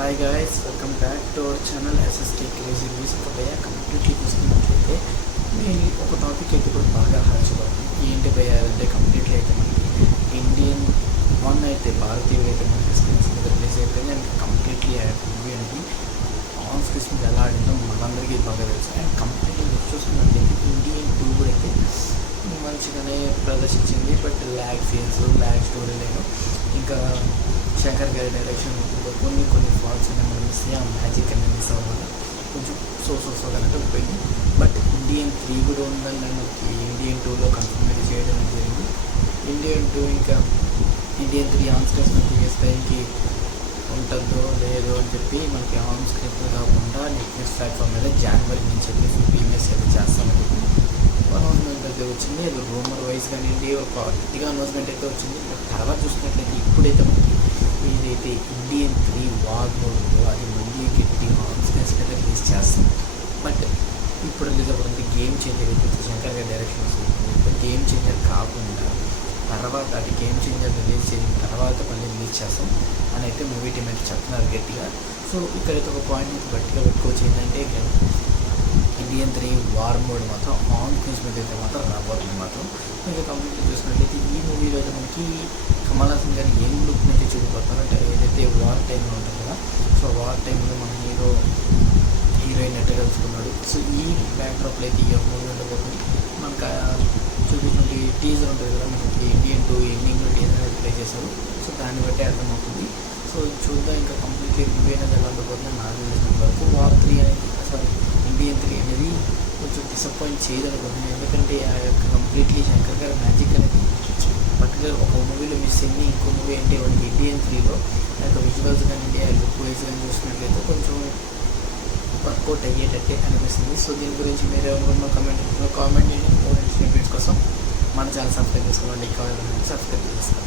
Hi guys welcome back to our channel SST crazy news భయ completely చూసుకున్నట్లయితే నేను ఒక టాపిక్ అయితే కూడా బాగా హార్చబడుతుంది ఏంటి భయ అంటే కంప్లీట్లీ అయితే మనకి ఇండియన్ వన్ అయితే భారతీయుడు అయితే మనకి స్క్రీన్స్ మీద రిలీజ్ అయిపోయింది. అండ్ కంప్లీట్లీ మూవీ అనేది ఆన్ స్క్రీన్స్ మీద ఎలా ఆడిందో మనందరికీ బాగా తెలుసు. అండ్ కంప్లీట్లీ చూసుకున్నట్లయితే ఇండియన్ టూ కూడా అయితే మంచిగానే ప్రదర్శించింది. But lag scenes lag story లేదు ఇంకా శంకర్ గారి డైరెక్షన్ ఇంకా కొన్ని కొన్ని ఫాల్స్ అనేవి మనం మిస్ అయ్యాం. మ్యాజిక్ అనేది మిస్ అవ్వడం కొంచెం సో సో సో కనుక పోయింది. బట్ ఇండియన్ త్రీ కూడా ఉందని నన్ను ఇండియన్ టూలో కన్ఫర్మ్ చేయడం జరిగింది. ఇండియన్ టూ ఇంకా ఇండియన్ త్రీ ఆన్ స్క్రీన్స్ మనకి ఏ టైంకి ఉంటుందో లేదో అని చెప్పి మనకి ఆన్ స్క్రీన్ కాకుండా నెట్ఫ్లిక్స్ ప్లాట్ఫామ్ మీద జనవరి నుంచి చెప్పి ప్రీమియర్స్ అయితే చేస్తామని చెప్పి అనౌన్స్మెంట్ అయితే వచ్చింది. అది రూమర్ వైజ్ కానివ్వండి ఒక గట్టిగా అనౌన్స్మెంట్ అయితే వచ్చింది. బట్ తర్వాత చూసినట్లయితే ఇప్పుడైతే మనకి ఏదైతే ఇండియన్ త్రీ వార్ ఉందో అది మళ్ళీ గట్టి ఆన్స్నెస్ అయితే రిలీజ్ చేస్తుంది. బట్ ఇప్పుడు రిలీజ్ అవ్వడానికి గేమ్ చేంజర్ అయితే శంకర్ గారి డైరెక్షన్ వస్తుంది. ఇప్పుడు గేమ్ చేంజర్ కాకుండా తర్వాత అది గేమ్ చేంజర్ రిలీజ్ చేసిన తర్వాత మళ్ళీ రిలీజ్ చేస్తాం. అని అయితే మూవీ టీమ్ అయితే చెప్తున్నారు గట్టిగా. సో ఇక్కడైతే ఒక పాయింట్ అయితే గట్టిగా పెట్టుకోవచ్చు. ఏంటంటే ఇండియన్ త్రీ వార్ మోడ్ మాత్రం ఆన్ స్క్రీన్స్ మీద అయితే మాత్రం రాబోతుంది మాత్రం. ఇంకా కంప్లీట్ చూసినట్లయితే ఈ మూవీలో అయితే మనకి కమల్ హాసన్ గారి ఏం లుక్ నుంచి చూపిపోతున్నారు అంటే ఏదైతే వార్ టైంలో ఉంటుంది కదా సో వార్ టైంలో మన హీరో హీరోయిన్ అంటే కలుసుకున్నాడు. సో ఈ బ్యాక్డ్రాప్లో అయితే ఈ మూవీ ఉండబోతుంది. మనకు చూపించినట్టు టీజర్ ఉంటుంది కదా మనకి ఇండియన్ టూ ఎండింగ్లో టీజర్ అనేది ప్లే చేశారు. సో దాన్ని బట్టి అర్థమవుతుంది. సో చూద్దాం ఇంకా కంప్లీట్లీ రివ్యూ అనేది ఎలా ఉండబోతుంది నాకు తెలిసిన వరకు వార్ త్రీ అనేది సారీ ఇండియన్ త్రీ అనేది కొంచెం డిసప్పాయింట్ చేయదనుకుంటున్నాను. ఎందుకంటే ఆ కంప్లీట్లీ శంకర్ గారి మ్యాజిక్ అనేది పర్టికులర్ ఒక మూవీలో మిస్ అయింది ఇంకో మూవీ అంటే వాడికి ఇండియన్ త్రీలో ఆ విజువల్స్ కానీ ఆ లుక్ వైజ్ కానీ చూసినట్లయితే కొంచెం వర్కౌట్ అయ్యేటట్టే అనిపిస్తుంది. సో దీని గురించి మీరు ఏమనుకున్నా కామెంట్ కామెంట్ చేయండి. మోర్ ఇంట్రెస్టింగ్ కోసం మన ఛానల్ సబ్స్క్రైబ్ చేసుకోండి. ఇంకా సబ్స్క్రైబ్ చేస్తాం